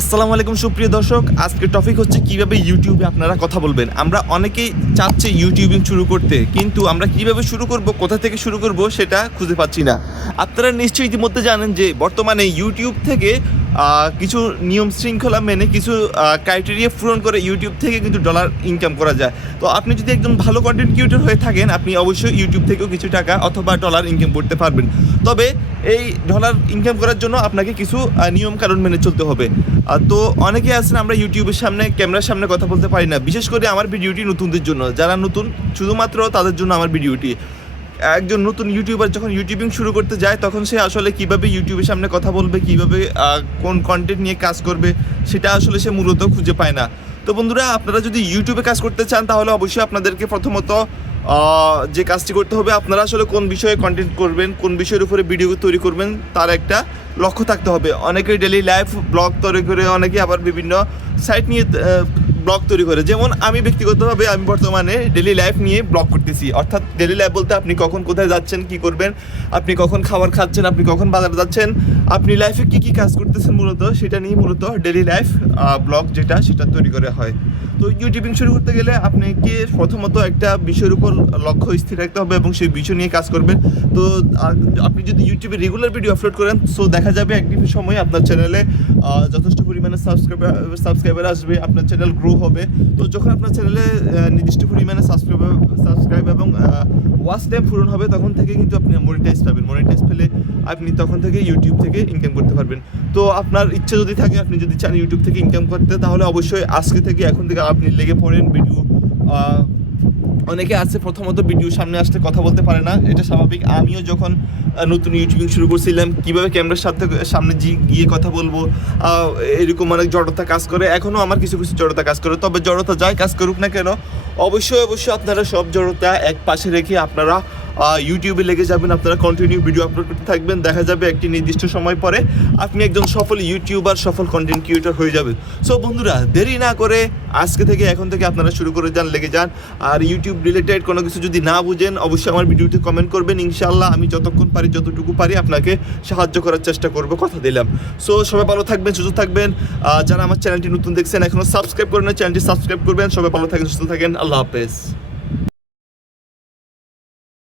আসসালামু আলাইকুম, সুপ্রিয় দর্শক। আজকের টপিক হচ্ছে কীভাবে ইউটিউবে আপনারা কথা বলবেন। আমরা অনেকেই চাচ্ছি ইউটিউবিং শুরু করতে, কিন্তু আমরা কীভাবে শুরু করব, কোথা থেকে শুরু করব সেটা খুঁজে পাচ্ছি না। আপনারা নিশ্চয়ই ইতিমধ্যে জানেন যে বর্তমানে ইউটিউব থেকে কিছু নিয়ম শৃঙ্খলা মেনে কিছু ক্রাইটেরিয়া পূরণ করে ইউটিউব থেকে কিন্তু ডলার ইনকাম করা যায়। তো আপনি যদি একজন ভালো কন্টেন্ট ক্রিয়েটর হয়ে থাকেন, আপনি অবশ্যই ইউটিউব থেকেও কিছু টাকা অথবা ডলার ইনকাম করতে পারবেন। তবে এই ডলার ইনকাম করার জন্য আপনাকে কিছু নিয়ম কারণ মেনে চলতে হবে। তো অনেকে আছেন, আমরা ইউটিউবের সামনে ক্যামেরার সামনে কথা বলতে পারি না। বিশেষ করে আমার ভিডিওটি নতুনদের জন্য। যারা নতুন, শুধুমাত্র তাদের জন্য আমার ভিডিওটি। একজন নতুন ইউটিউবার যখন ইউটিউবিং শুরু করতে যায়, তখন সে আসলে কীভাবে ইউটিউবের সামনে কথা বলবে, কীভাবে কোন কন্টেন্ট নিয়ে কাজ করবে, সেটা আসলে সে মূলত খুঁজে পায় না। তো বন্ধুরা, আপনারা যদি ইউটিউবে কাজ করতে চান, তাহলে অবশ্যই আপনাদেরকে প্রথমত যে কাজটি করতে হবে, আপনারা আসলে কোন বিষয়ে কন্টেন্ট করবেন, কোন বিষয়ের উপরে ভিডিও তৈরি করবেন, তার একটা লক্ষ্য থাকতে হবে। অনেকে ডেলি লাইফ ব্লগ তৈরি করে, অনেকে আবার বিভিন্ন সাইট নিয়ে ব্লগ তৈরি করে। যেমন আমি ব্যক্তিগতভাবে আমি বর্তমানে ডেলি লাইফ নিয়ে ব্লগ করতেছি। অর্থাৎ ডেলি লাইফ বলতে আপনি কখন কোথায় যাচ্ছেন, কি করবেন, আপনি কখন খাবার খাচ্ছেন, আপনি কখন বাজারে যাচ্ছেন, আপনি লাইফে কি কি কাজ করতেছেন মূলত, সেটা নিয়ে মূলত ডেলি লাইফ ব্লগ যেটা, সেটা তৈরি করে হয়। তো ইউটিউবিং শুরু করতে গেলে আপনাকে প্রথমত একটা বিষয়ের উপর লক্ষ্য স্থির রাখতে হবে এবং সেই বিষয় নিয়ে কাজ করবেন। তো আপনি যদি ইউটিউবে রেগুলার ভিডিও আপলোড করেন সো দেখা যাবে একটি সময় আপনার চ্যানেলে যথেষ্ট পরিমাণে সাবস্ক্রাইবার সাবস্ক্রাইবার আসবে, আপনার চ্যানেল গ্রো হবে। তো যখন আপনার চ্যানেলে নির্দিষ্ট পরিমাণে সাবস্ক্রাইবার সাবস্ক্রাইব এবং ওয়াচ টাইম পূরণ হবে, তখন থেকে কিন্তু আপনি মনিটাইজ পাবেন। মনিটাইজ পেলে আপনি তখন থেকে ইউটিউব থেকে ইনকাম করতে পারবেন। তো আপনার ইচ্ছা যদি থাকে, আপনি যদি চান ইউটিউব থেকে ইনকাম করতে, তাহলে অবশ্যই আজকে থেকে এখন থেকে আপনি লেগে পড়েন, ভিডিও অনেকে আছে প্রথমত ভিডিও সামনে আসতে কথা বলতে পারে না, এটা স্বাভাবিক। আমিও যখন নতুন ইউটিউবিং শুরু করছিলাম, কীভাবে ক্যামেরার সাথে, সামনে গিয়ে কথা বলব এরকম অনেক জড়তা কাজ করে এখনও আমার কিছু কিছু জড়তা কাজ করে, তবে জড়তা যাই কাজ করুক না কেন, অবশ্যই অবশ্যই আপনারা সব জড়তা এক পাশে রেখে আপনারা ইউটিউবে লেগে যাবেন, আপনারা কন্টিনিউ ভিডিও আপলোড করতে থাকবেন। দেখা যাবে একটি নির্দিষ্ট সময় পরে আপনি একজন সফল ইউটিউবার সফল কন্টেন্ট ক্রিয়েটর হয়ে যাবেন। সো বন্ধুরা, দেরি না করে আজকে থেকে এখন থেকে আপনারা শুরু করে যান, লেগে যান। আর ইউটিউব রিলেটেড কোনো কিছু যদি না বুঝেন, অবশ্যই আমার ভিডিওতে কমেন্ট করবেন। ইনশাল্লাহ আমি যতক্ষণ পারি, যতটুকু পারি আপনাকে সাহায্য করার চেষ্টা করব, কথা দিলাম। সো সবাই ভালো থাকবেন, সুস্থ থাকবেন। যারা আমার চ্যানেলটি নতুন দেখছেন এখনও সাবস্ক্রাইব করেন চ্যানেলটি সাবস্ক্রাইব করবেন। সবাই ভালো থাকেন, সুস্থ থাকেন। আল্লাহ হাফেজ।